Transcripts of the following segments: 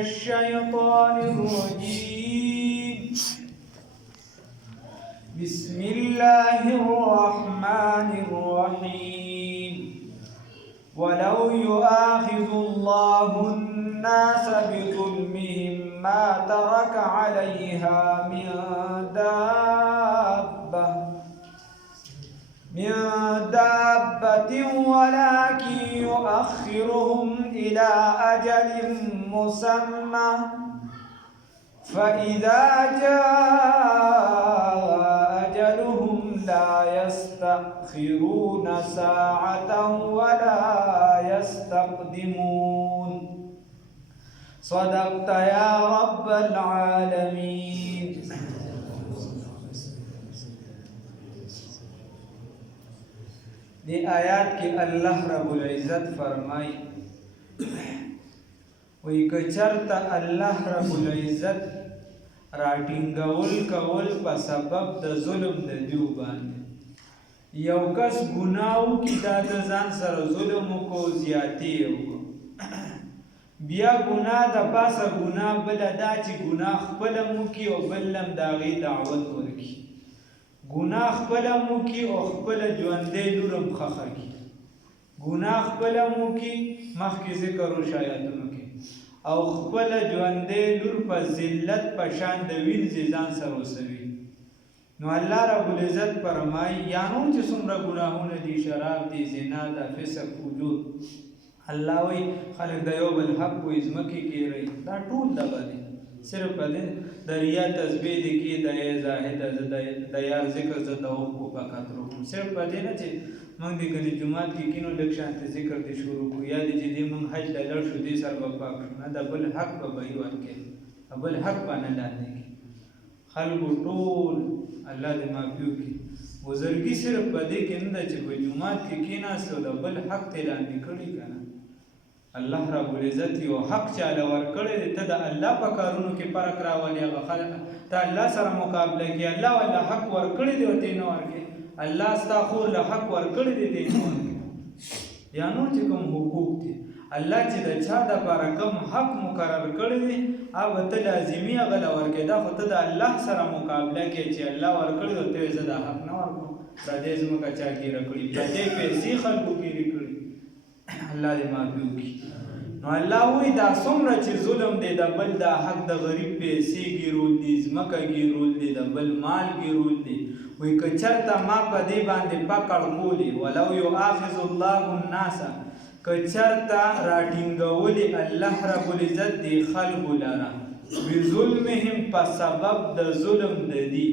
الشيطان الرجيم. بسم الله الرحمن الرحيم. ولو يؤاخذ الله الناس بظلمهم ما ترك عليها من دابة ولكن يؤخرهم إلى أجل مسمى فإذا جاء أجلهم لا يستأخرون ساعة ولا يستقدمون. صدقت يا رب العالمين. دی آیات کې الله رب العزت فرمای وی کچرته الله رب العزت راټینګول کول په سبب د ظلم د دیو باندې یو کس ګناو کې دا د ځان سره ظلم کو زیاتی وکړو بیا ګناه د پاسه ګناه بل دا چې ګناه خپل مو کې او بلم داغي دعوت ورکی ګناه خپل مو کې او خپل ژوندې لورم خخه کی ګناه خپل مو کې مخکې ذکر او شایعتونو کې او خپل ژوندې لور په ذلت په شان د وین ځان سره وسوي. نو الله رب العزت فرمایي یا نو چې څومره ګناهونه دي شراب دي زنا ده فسق فجور الله وی خلق د یو بل حق و ازمکه کیږي دا ټول دغه دي صرف په دې د ریا تسبیح دي کې د زاهد د یار ذکر ز د او په کاترو صرف په دې نه چې موږ د ګنې جمعات کې کینو لک شانت ذکر دي شروع کو یا دې دې موږ حج د لړ شو دي سر په پاک نه د بل حق په بیان کې بل حق باندې لاندې کې خلق ټول الله دې معافيو کې وزرګي صرف په دې کې نه چې په جمعات کې کیناستو د بل حق ته لاندې کړی کنه الله رب العزت یو حق چاله ورکړی ته د الله په کارونو کې فرق راولي هغه خلک ته الله سره مقابله کې الله ولا حق ورکړی دی او ته نه ورکې الله استغفر له حق ورکړی دی ته نه ورکې یا نو چې کوم حقوق دي الله چې د چا د لپاره کوم حق مقرر کړی دی هغه ته لازمي هغه ورکې دا خو ته د الله سره مقابله کې چې الله ورکړی او ته زه د حق نه ورکوم دا دې زموږه چا کې رکړي دې پیسې خلکو کې رکړي الله دې معافي وکړي. نو الله وی دا څومره چې ظلم دی د بل د حق د غریب پیسې ګیرول دي ځمکه ګیرول دي د بل مال ګیرول دي وی که چرته ما په دې باندې پکړ کولی ولو یؤاخذ الله الناس که چرته راټینګولی الله رب العزت دی خلق لرا بظلمهم په سبب د ظلم د دی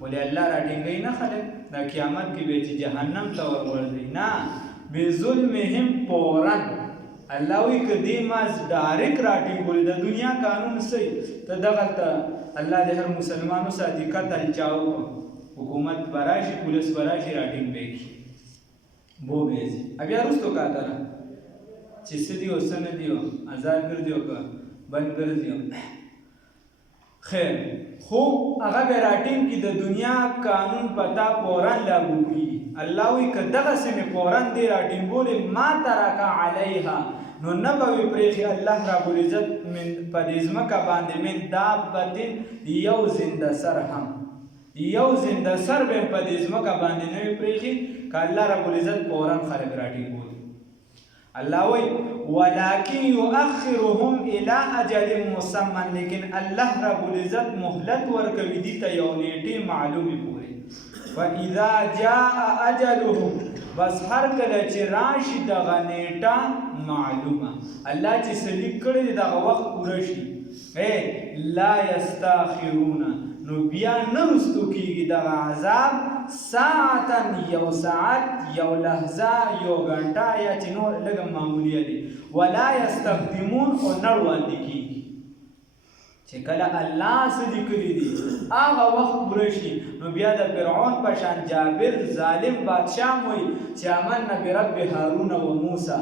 ولی الله راټینګي نه خلق د قیامت کې به چې جهنم ته ورولي نه بظلمهم فورا الله وی کدی ما ډایرک راټینګول د دنیا قانون سي ته دغه الله دې هر مسلمانو ساتي قتل چاو حکومت براشي پولیس براشي راټینګ وکي بو بيزي بیا رستو کاتره چې سدي او سن دیو آزاد ګرځیو کا بند ګرځیو خیر خو هغه به راټینګ کی د دنیا قانون پتا پوران لاګو کی الله وی کدغه سمه پوران دی راټینګول ما ترک علیها نو نبوی پریخي الله رب العزت من پدیزمکه باندې من دابت یو زنده سر هم یو زنده سر به پدیزمکه باندې نه پریخي ک الله رب العزت پوران خلق راټینګول الله وی ولكن يؤخرهم الى اجل مسمى لیکن الله رب العزت مهلت ورکوي دي ته یو نیټه معلومه پوری فاذا جاء اجلهم بس هر کله چې راشي دغه نیټه معلومه الله چې سلیک کړی دغه وخت پوره شي لا یستاخرون نو بیا نه رستو کیږي دغه عذاب ساعتن یو ساعت یو لحظه یو غنټه یا چې نو لږ معمولی دي ولا یستقدمون او نړ وړاندې کیږي چې کله الله سدي کړی دي هغه وخت پوره شي نو بیا د فرعون په شان جابر ظالم بادشاہ وي چې آمنا برب هارون و موسی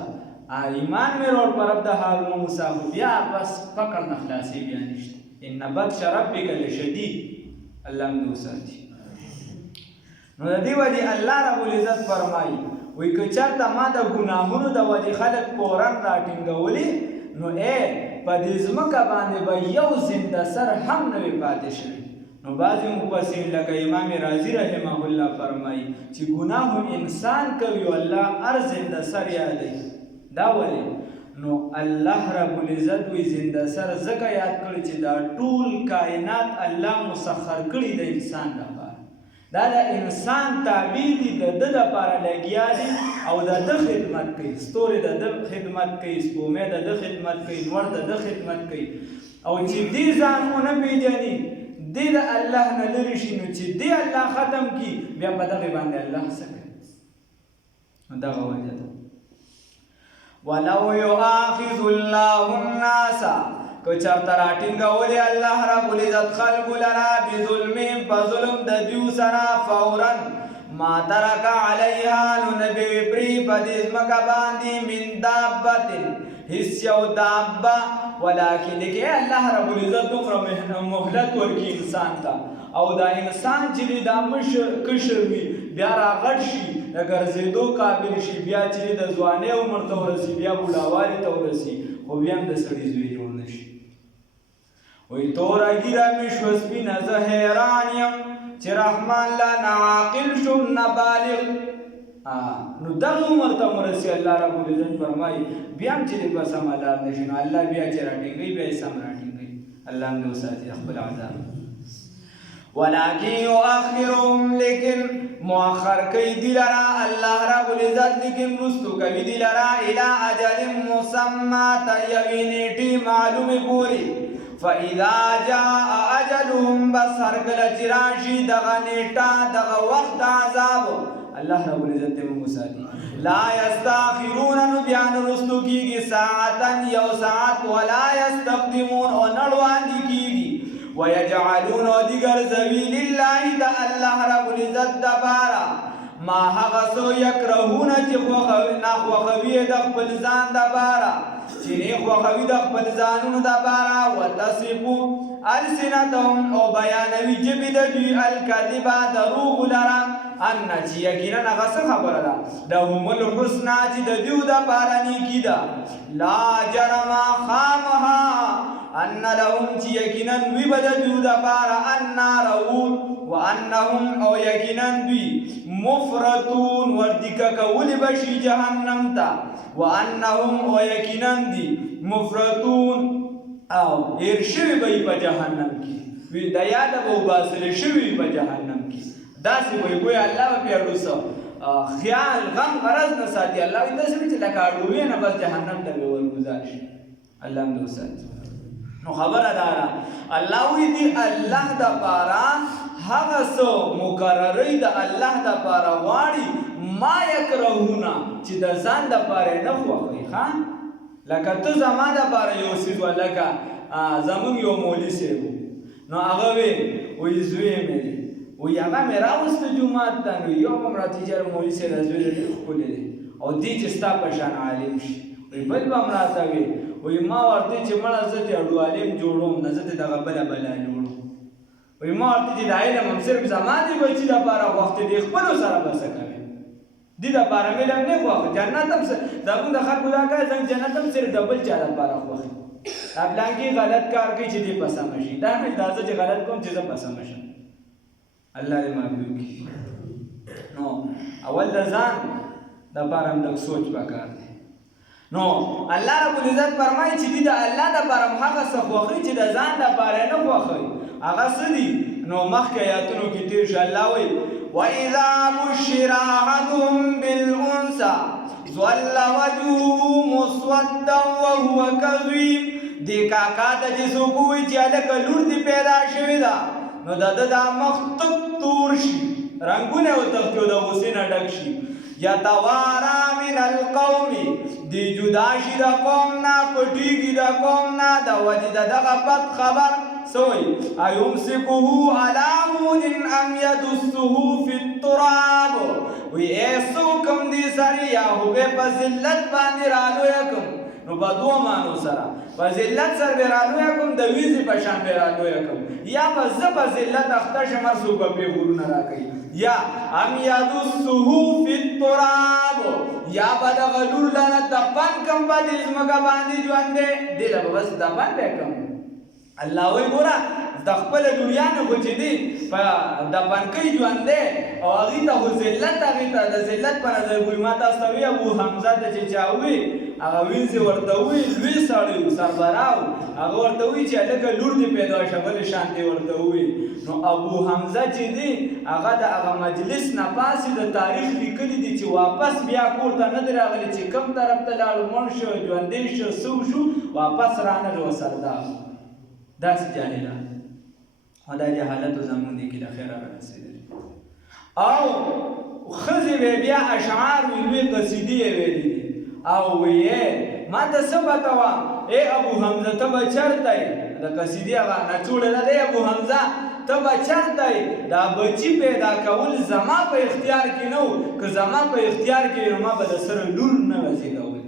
ایمان مې ورو پر رب د هارون و موسی بیا بس فقط نخلاصي بیا نشته ان بطش ربک لشدید الله موږ وساتي. نو د دې وجه الله رب العزت فرمایي وی که چرته ما د ګناهونو د وجه خلک پورن راټینګولي نو په دې ځمکه باندې به یو زنده سر هم نه وي پاتې شوی. نو بعضې مفسرین لکه امام رازي رحمه الله فرمایي چې ګناه انسان کوي او الله هر زنده سر یادوي. دا ولې؟ نو الله رب العزت وی زنده سر ځکه یاد کړي چې دا ټول کائنات الله مسخر کړي د انسان لپاره. دا د انسان تابع دي، د ده دپاره لګیا دي او د ده خدمت کوي. ستوري د ده خدمت کوي، سپومې د ده خدمت کوي، نور د ده خدمت کوي. او چې دې ځان ونه پېژني، دې د الله نه لرې شي، نو چې دې الله ختم کړي بیا په دغې باندې الله څه کوي. دغه وجه ده. ولو يؤاخذ الله الناس که چرته راټینګولې الله رب العزت خلکو لره بظلمهم په ظلم د دوی سره فورا ما ترک علیها نو نه به وي پرې په دې ځمکه باندې من دابة هېڅ یو دابه ولکن لیکن الله رب العزت دومره مهلت ورکړي انسان ته او دا انسان چې دا کشر وي بیا راغټ شي د ګرځېدو قابل شي بیا چې د ځوانۍ عمر ته ورسي بیا بوډاوالي ته ورسي خو بیا هم د سړي زوی جوړ نه شي. وایي توره ږیره مې شوه سپینه زه حیران یم چې رحمان لا ناعاقل شوم نه بالغ. نو دغه عمر ته ورسي الله رب العزت فرمایي بیا هم چې په سمه لار نه شي نو الله بیا چې راټینګوي بیا یې سم راټینګوي. الله هم دې وساتي خپل عذاب. ولكن يؤخرهم لیکن مؤخر کوي دی لرا الله رب العزت لیکن رستو کوي دی لرا الى اجل مسمى تر یوې نیټې معلومې پورې. فاذا جاء اجلهم بس هر کله چې راشي دغه نیټه دغه وخت عذاب الله رب العزت دې موږ وساتي. لا یستاخرون نو بیا نه رستو کېږي ساعتا یو ساعت ولا یستقدمون او نه وړاندې کېږي. ويجعلون دیگر زوی لله دا الله رب العزت دبارا ما هغه سو یکرهون چې ناخوښوي د خپل ځان دبارا چې ناخوښوي د خپل ځانونو دبارا وتصفو السنتهم او بیانوي ژبې د دوی الکذبه دروغ لره ان چې یقینا هغه څه خبره ده لهم الحسنى چې د دوی دپاره نیکي ده. لا جرم خامها ان لهم چې یقینا دوی به د دوی دپاره النار وانهم او یقینا دوی مفرطون وردیکه کولی به شي جهنم ته. وانهم او یقینا دوی مفرطون او هیر شوي به په جهنم کې وي د یاده به وباسلې شوي په جهنم کې. داسې به ګویا الله به پرې وروسته خیال غم غرض نه ساتي. الله وایي داسې وي چې لکه اډوې نه بس جهنم ته به ورګزار شي. الله هم دې وساتي. نو خبره دا ده الله وایي دې الله دپاره هغه څه مقررۍ د الله دپاره غواړي ما یکرهونه چې د ځان دپاره یې نه خوښوي. ښه لکه ته زما دپاره یو څیز وه لکه زمونږ یو مولي صاحب نو هغه وایي زوی مې دی وایي هغه مې راوسته جومات ته نو یو به م راته چې مولي صاحب د زوی ډېر ښکلی دی او دی چې ستا په شان عالم شي. وایي بل به م راته وایي ما ورته چې مړه زه دې اډو عالم جوړوم نه زه دې دغه بله بلا جوړوم. وایي ما ورته چې د علم هم صرف زما دې بچي دپاره وخت دی خپلو سره به څه کوې دې دپاره مې لم نه خوښ جنت هم زمونږ د خلکو دا کار زموږ جنت هم صرف د بل چا دپاره خوښ ابلانکې غلط کار کوي چې دې په سمه شي. دا مې دا زه چې غلط کوم چې زه په سمه شم. الله دې معافي وکړي. نو اول د ځان دپاره هم لږ سوچ پکار دی. نو الله رب العزت فرمایي چې دې د الله دپاره هم هغه څه خوښوي چې د ځان دپاره یې نه خوښوي. هغه څه دي؟ نو مخکې آیاتونو کې تېر شو الله وایي وَإِذَا بُشِّرَ أَحَدُهُم بِالْأُنثَىٰ ظَلَّ وَجْهُهُ مُسْوَدًّا وَهُوَ كَظِيمٌ. دې کاکا ته چې څوک ووایي چې هلکه لور دې پیدا شوې ده نو د ده دا مخ تک تور شي رنګونه یې وتښتي او د غوسې نه ډک شي. یتوارا من القوم دی جدا شي د قوم نه پټېږي د قوم نه د وجې د دغه بد خبر سوی ایمسکه علی هون ام یدسه فی التراب. وی ایسو کم دی سری یا هوبې په ذلت باندې رالویه کم. نو په دوه معنو سره په ذلت سره به رالویه کم د ویزې په شان به رالویه کم یا به زه په ذلت اخته شم څوک به پرې غرونه راکوي یا ام یدسه فی التراب یا به دغه لور لره دفن کم په دې ځمکه باندې ژوند دی دې له به بس دفن به کم الله وایي ګوره د خپل لوریانو خو چې دي په دفن کوي ژوند دی او هغې ته خو ذلت هغې ته د ذلت په نظر ګوري ما تاسو ته وي ابو حمزه ته چې چا وي هغه وینځې ورته وي لوی سړی و سربرا و هغه ورته وي چې هلکه لور دې پیدا شه بلې شانتې ورته وي نو ابو حمزه چې دی هغه د هغه مجلس نه پاسې د تاریخ لیکلي دي چې واپس بیا کور ته نه دی راغلی چې کوم طرف ته لاړو مړ شو ژوندی شو څه وشو واپس رانغی وسردا داسې جاهلان او دا جهالت زمونږ دي کې د خیره رارسېدلي او ښځې به بیا اشعار وي لوی قصیدې یې ویلي دي او ویې ما ته څه پته وه ای ابو حمزه ته به چېرته یې د قصیدې هغه نچوړې نه دی ابو حمزه ته به چېرته یې دا بچي پیدا کول زما په اختیار کې نه و که زما په اختیار کې نو ما به د سره لور نه وزېږولی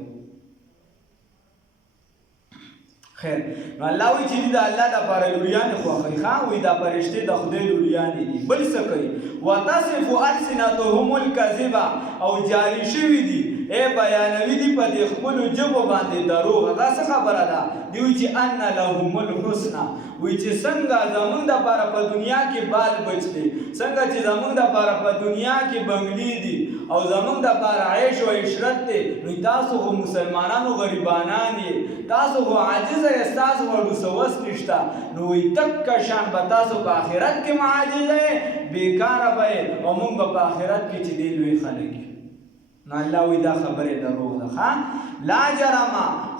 خیر نو الله وایي چې د الله دپاره لوریانې خوښوي ښه وایي دا فرشتې د خدای لوریانې دي بل څه کوي وتصف السنتهم الکذبه او جاري شوي دي بیانوي دي په دې خپلو ژبو باندې دروغ دا څه خبره ده دوی وایي چې ان لهم الحسنه وایي چې څنګه زموږ دپاره په دنیا کې بال بچ دی څنګه چې زموږ دپاره په دنیا کې بنګلې دي او زموږ دپاره عیش و عشرت دی نو تاسو خو مسلمانانو غریبانان یې تاسو خو عاجزه یې ستاسو وړو څه وس نشته نو وایي تکه شان به تاسو په آخرت کې معاجزه یې بېکاره به یې او موږ به په آخرت کې چې دی لوی خلک یو نو الله وایي دا خبرې دروغ ده ښه لا جرم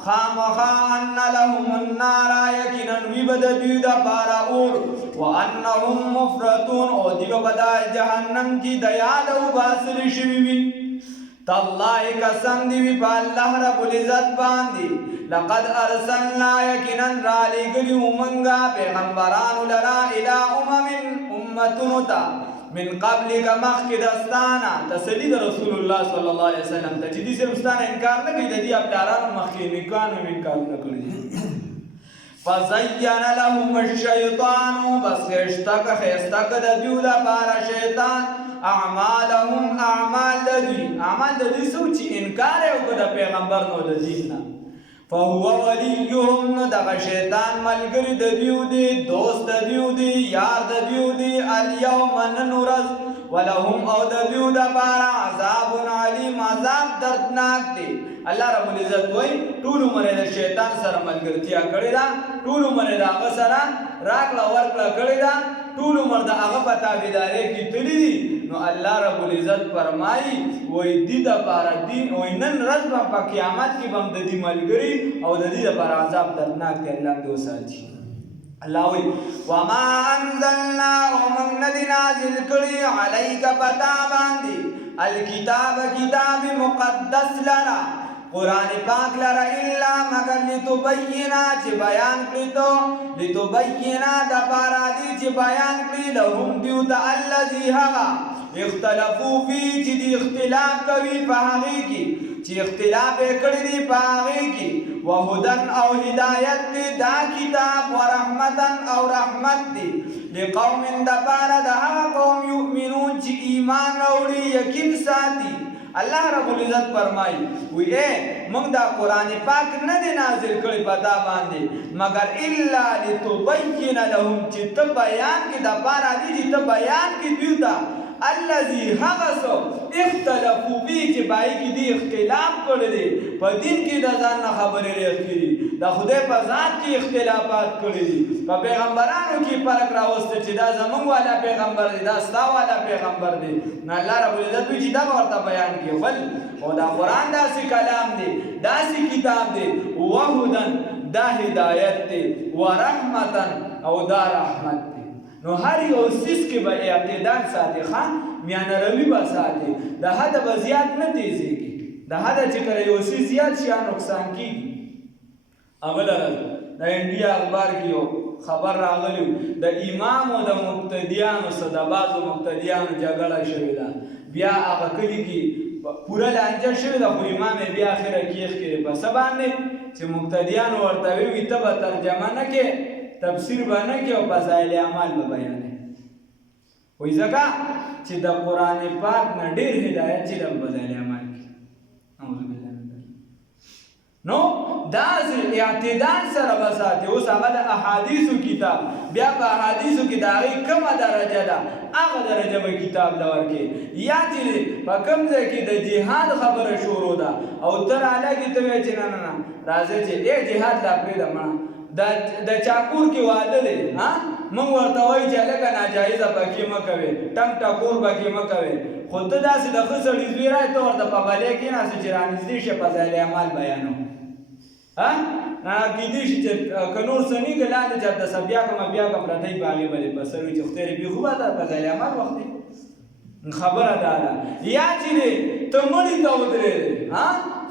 خامخا ان لهم النار یقینا وي به د دوی دپاره اور وانهم مفرطون او دوی به د جهنم کې د یاده وباسلې شوي وي تالله قسم دی وي په الله رب العزت باندې لقد ارسلنا یقینا رالیږلي وو موږ پیغمبرانو لره الی امتونو ته من قبلک مخکې دستانه تسلي د رسول الله صلی الله علیه وسلم ته چې دې صرف ستانه انکار نه کوي د دې ابدارانو مخکې نیکانو انکار نه کړي فزین لهم الشیطان بس ښایسته که د دوی لپاره شیطان اعمالهم اعمال د دوی څه چې انکار یې وکړه د پیغمبر نو د دین نه فهو ولیهم نو دغه شیطان ملګری د دوی دی دوست د دوی دی یار د دوی دی الیوم نن ورځ ولهم او د دوی دپاره عذاب علیم عذاب دردناک دی الله رب العزت وایي ټول عمر یې د شیطان سره ملګرتیا کړې ده ټول عمر یې د هغه سره راکړه ورکړه کړې ده ټول عمر د هغه په تابعدارۍ کې تللي دي نو الله رب العزت فرمایي وایي دې دپاره دین وایي نن ورځ به په قیامت کې به هم د دې ملګري او د دې دپاره عذاب دردناک دی الله دې وساتي الله وایي وما انزلنا او موږ نه دي نازل کړي علیک په تا باندې الکتاب کتاب مقدس لره قرآن پاک لرا الا مگر لتبینا چی بیان کری تو لتبینا دا پارا دی چی بیان کری لهم دیوتا اللذی حقا اختلافو فی چی دی اختلاف کوي پاہی کی چی اختلاف کری دی پاہی کی وہدن او ہدایت دی دا کتاب ورحمتا او رحمت دی لقوم دا پارا دا قوم یؤمنون چی ایمان روڑی یقین ساتی الله رب العزت فرمایي وی اے موږ دا قرآن پاک نه دی نازل کړی په تا باندې مگر الا لتبین لهم چې ته بیان کې د پاره دي چې ته بیان کې دوی ته الذي هغه څه اختلافو فيه چې پای کې دي اختلاف کړی دی په دین کې د ځان نه خبرې لري دي د خدای په ذات کې اختلافات کړی دي په پیغمبرانو کې فرق راوسته چې دا زمونږ والا پیغمبر دی دا ستا والا پیغمبر دی نه الله رب العزت چې دا ورته بیان کوي بل او دا قرآن داسې کلام دی داسې کتاب دی وهدن دا هدایت دی ورحمتا او دا رحمت دی نو هر یو سیس کې به اعتدال ساتي خان میانه روي به ساتي د حده به زیات نه تیزېږي د حده چې کله یو سیس زیات شي نقصان کېږي اوله ورځ د انډیا اخبار کې یو خبر راغلی د امام او د مقتدیانو سره د بعضو مقتدیانو جګړه شوې ده بیا هغه کلي کې پوره لانجه شوې ده خو امام یې بیا اخره کېخ کړې په څه باندې چې مقتدیانو ورته ووي ته به ترجمه نه کې تفسیر به نه کې او فضایل اعمال به بیانې وایي ځکه چې د قرآن پاک نه ډېر هدایت چې د فضایل اعمال کې اعوذ بالله من ذلك. نو داسې اعتدال سره به ساتي. اوس هغه د احادیثو کتاب بیا په احادیثو کې د هغې کومه درجه ده هغه درجه به کتاب له ورکړي. یا چې په کوم ځای کې د جهاد خبره شروع ده او ته رالاږي ته وایې چې نه نه نه راځئ چې جهاد لا پرېږده مړه د چاکور کې واده دی موږ ورته وایو چې هلکه ناجایزه پکې مه کوې ټنګ ټکور پکې مه کوې خو ته داسې د ښه سړي زوی رایې ته ورته په بلې کېناستې چې رانږدې شي فضایل اعمال بیانو کېدای شي چې که نور څه نه که لاندې چېرته څه بیا کړمه بیا که پرته وي په هغې به دې په سر وي چې خدای دې بېخوبه ده فضایل اعمال وخت دی خبره دا ده. یا چې دی ته مړي ته ودرېدې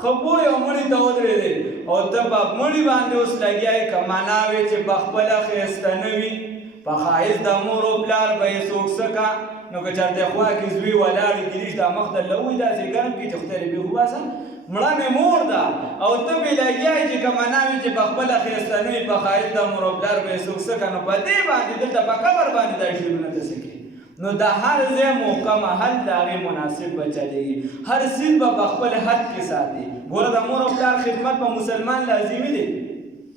ښه پوه یې او مړي ته ودرېدې او ته په مړي باندې اوس لګیا یې که معنا وې چې په خپله ښایسته نه وي په ښایست د مور و پلار به یې څوک څه کا نو که چېرته خوا کې زوی ولاړ وي کېدای شي دا مخ درله ووایي داسې ګرم کړي چې خدای دې بېخوبه څه مړه مې مور ده او ته بې لګیا یې چې که معنا وي چې په خپله ښایسته نه وي په ښایست د مور و پلار به یې څوک څه کا نو په دې باندې دلته په قبر باندې دا شعرونه ته څه کوي نو د هر ځای موقع محل د هغې مناسب به چلېږي هر سیز به په خپل حد کې ساتي. ګوره د مور او پلار خدمت په مسلمان لازمي دی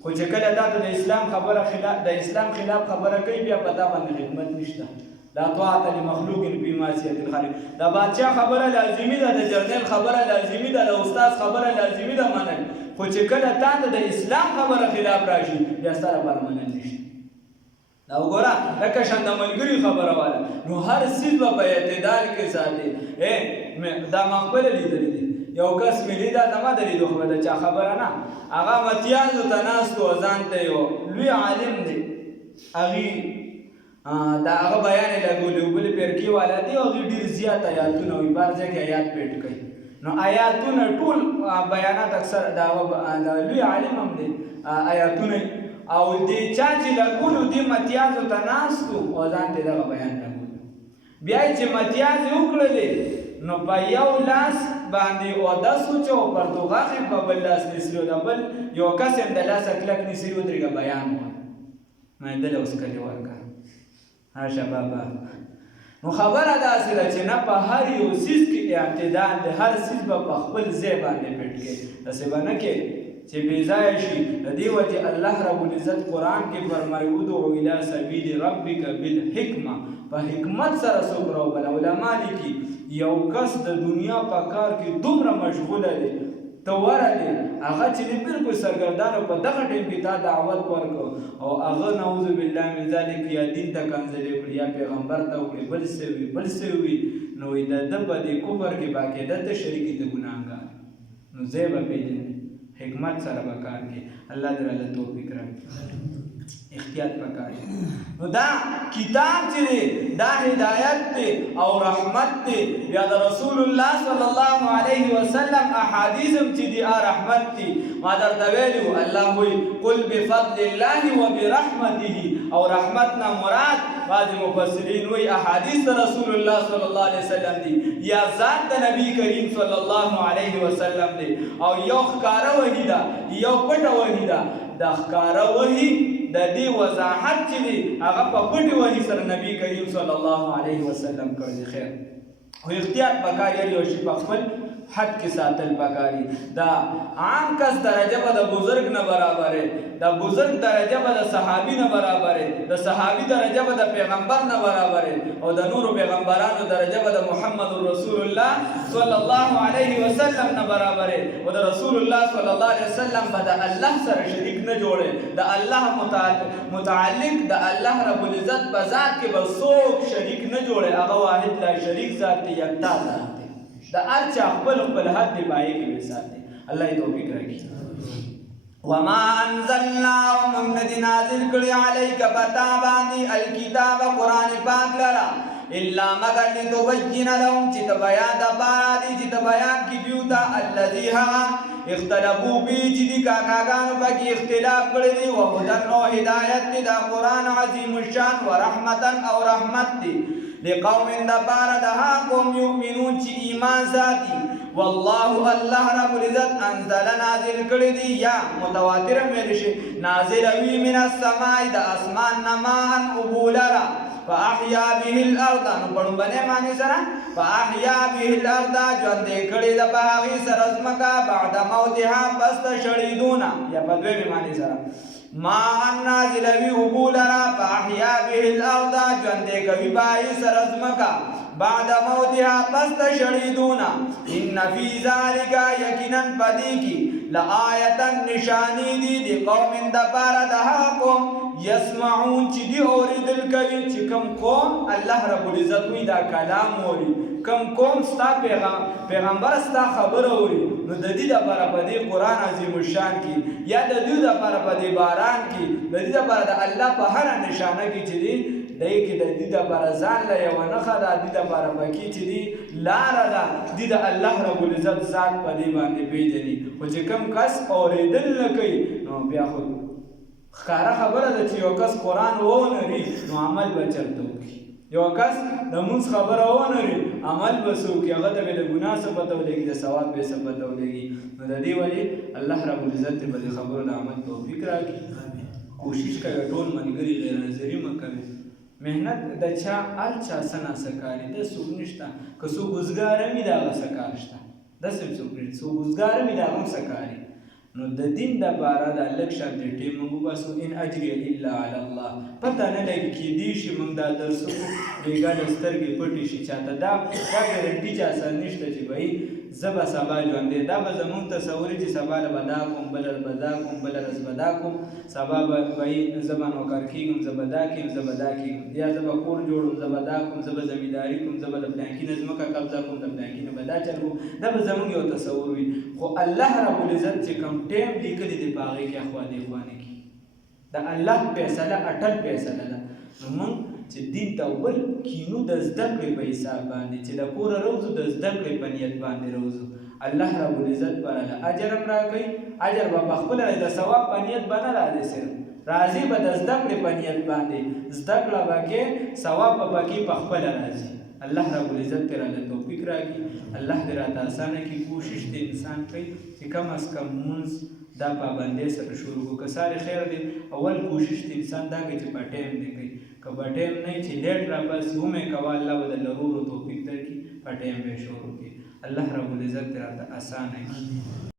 خو چې کله تا ته د اسلام خلاف خبره کوي بیا په تا باندې خدمت نشته. لا طاعت لمخلوق فی معصیة الخالق. د بادشاه خبره لازمي ده د جرنیل خبره لازمي ده د استاد خبره لازمي ده منل خو چې کله تا ته د اسلام خبره خلاف راشي بیا ستا لپاره منل نشته. دا وګوره لکه شان د ملګري خبره واله نو هر څیز به په اعتدال کې ساتي. دا ما خپله لیدلي دي یو کس مې لیده د ما د لیدو خبره د چا خبره نه هغه متیازو ته ناست و ځان ته یو لوی عالم دی هغې د هغه بیان یې لګولی و بلې پیرکې والا دی او هغې ډېر زیات ایاتونه وي بهر ځای کې ایات پیټ کوي نو آیاتونه ټول بیانات اکثر د لوی عالم هم دی آیاتونه او دې چا چې لګولو دې متیازو ته ناست و او ځان ته دغه بیان لګولو بیا یې چې متیاز یې وکړلې نو په یو لاس باندې اودس وچو پرتوغاښ یې په بل لاس نیسلي د بل یو کس یې د لاسه کلک نیسلي ودرېږه بیان وایه نو یې دله اوس کلي ورکړه هاشه بابا نو خبره داسې ده چې نه په هر یو څیز کې اعتدال دی هر څیز به په خپل ځای باندې پټ کوي داسې به نه کوي چې بې ځایه شي د دې وجې الله رب العزت قرآن کې فرمایي ادعو الی سبیل ربک بالحکمه په حکمت سره څوک راوبله علما لیکي یو کس د دنیا په کار کې دومره مشغوله دی ته ورغلې هغه چې دی بلکل سرګردانه په دغه ټیم کې تا دعوت ورکړو او هغه نعوذ بالله من ذلک یا دین ته کنځلې وکړي یا پیغمبر ته وکړي بل څه وي نو د ده په دې کفر کې باقاعده ته شریکي د ګناهګار نو ځای به پېژنې حکمت سره به کار کوي الله دې راله توفیق راکړي احتیاط پکار نو دا کتاب چې دی دا هدایت دی او رحمت دی بیا د رسول الله صلی الله علیه وسلم احادیث هم چې دی رحمت دی ما درته ویلي وو الله وایي قل بفضل الله وبرحمته او رحمت نه مراد بعضې مفسرین وایي احادیث د رسول الله صلی الله علیه وسلم دی یا ذات د نبی کریم صلی الله علیه وسلم دی او یو ښکاره وحي ده یو پټه وحي ده د ښکاره وحي د دې وضاحت چې دی هغه په پټې وحي سره نبی کریم صلی الله علیه وسلم کړی خیر خو احتیاط پکار یو شي په خپل حد کې ساتل پکاري دا عام کس درجه به د بزرګ نه برابرې د بزرګ درجه به د صحابي نه برابرې د صحابي درجه به د پیغمبر نه برابرې او د نورو پیغمبرانو درجه به د محمد رسول الله صلی الله علیه وسلم نه برابرې او د رسول الله صلی الله علیه وسلم به د الله سره شریک نه جوړې د الله متعلق د الله رب العزت په ذات کې به څوک شریک نه جوړې هغه واحد لا شریک ذات دی یکتا ذات دی د هر چا خپل حد دی پایې کې وساتي الله یې توفیق راکړي وما انزلنا ومن ندی نازل کړی علیک پتا باندې الکتاب قرآن پاک لرا الا مگر لتبین لهم چې ته بیان د پاره دي چې ته بیان کې دیو ته الذي ها اختلافو به چې دي کاکاګانو پکې اختلاف کړی دي او هدن او هدایت دی دا قرآن عظیم الشان ورحمتا او رحمت دی لقوم د پاره د ها قوم یؤمنون چې ایمان ساتي والله الله رب العزت انزل نازل کړی دی یا متواتر ویل شي نازل وی من السماء د اسمان نمان ابولرا فاحیا به الارض نو په باندې معنی سره فاحیا به الارض ژوندې کړې ده په هغې سره ځمکه بعد موتها پس د شړېدونه یا په دویمې معنې سره ما نازلوي اوبو لره فاحیا به الارض ژوندې کوي په هغې سره ځمکه بعد موتها پس د شړېدونه ان فی ذلک یقینا په دې کې لآیة نشانی دی دی قوم دپاره د هغه قوم یسمعون چې دی اورېدل کوي چې کوم قوم الله رب العزت وی دا کلام اوري کوم قوم ستا پیغمبر ستا خبره اوري نو د دې دپاره په دې قرآن عظیم الشان کې یا د دوی دپاره په دې باران کې د دې دپاره د الله په هره نشانه کې چې دی دی کې د دې دپاره ځان له یوه نښه ده د دې دپاره پکې چې دی لاره ده دې د الله رب العزت ذات په دې باندې پیژني خو چې کوم کس اورېدل نه کوي نو بیا خو ښکاره خبره ده چې یو کس قرآن ونري نو عمل به چېرته وکړي یو کس د مونځ خبره ونري عمل به څه وکړي هغه ته به د ګناه څه پته ولګي د ثواب به څه پته ولګي نو د دې وجې الله رب العزت ته به د خبرو د عمل توفیق راکړي کوشش کوي ټول ملګري غیر نظري مه کوي محنت د چا هر چا څه ناڅه کاري ده څوک نشته که څوک وزګاره وي د هغه څه کار شته داسې څوک نشته څوک وزګاره وي د هغه هم څه کاري نو د دین دپاره دا لږ شانتې ټیم موږ وباسو ان اجري الا علی الله پته نه لګي کیدی شي موږ دا درس وکړو بېګا د سترګې پټې شي چاته دا ګارنټي چا سره نشته چې بهی زه به سبا ژوندی دا به زمونږ تصور چې سبا له به دا کوم بله به دا کوم بله ورځ به دا کوم سبا به وایي زه به نوکر کېږم زه به دا کېږم زه به دا کېږم یا زه به کور جوړم زه به دا کوم زه به زمینداري کوم زه به د فلانکي نه ځمکه قبضه کوم د فلانکي نه به دا چل کوم دا به زمونږ یو تصور وي خو الله رب العزت چې کوم ټیم لیکلی دی په هغې کې اخوا دېخوا نه کېږي د الله فیصله اټل فیصله ده نو موږ چې دین ته ول کینو د زده کړې په حساب باندې چې د کوره روزو د زده کړې په نیت باندې روزو الله رب العزت براله اجر هم راکوي اجر به پخپله د ثواب په نیت به نه راځي صرف راځي به د زده کړې په نیت باندې زده کړه به کې ثواب به پکې پخپله راځي الله رب العزت دې راله توفیق راکړي الله دې راته اسانه کړي کوشش دې انسان کوي چې کم از کم مونځ دا پابندۍ سره شروع کړو که ساري خیر دی اول کوشش د انسان دا کوي چې په ټایم دی کوي که په ټایم نه چې لیټ راپاسي هم یې کوه الله به د لرورو توفیق درکړي په ټایم به یې شروع کړي الله رب العزت راته اسانه کړي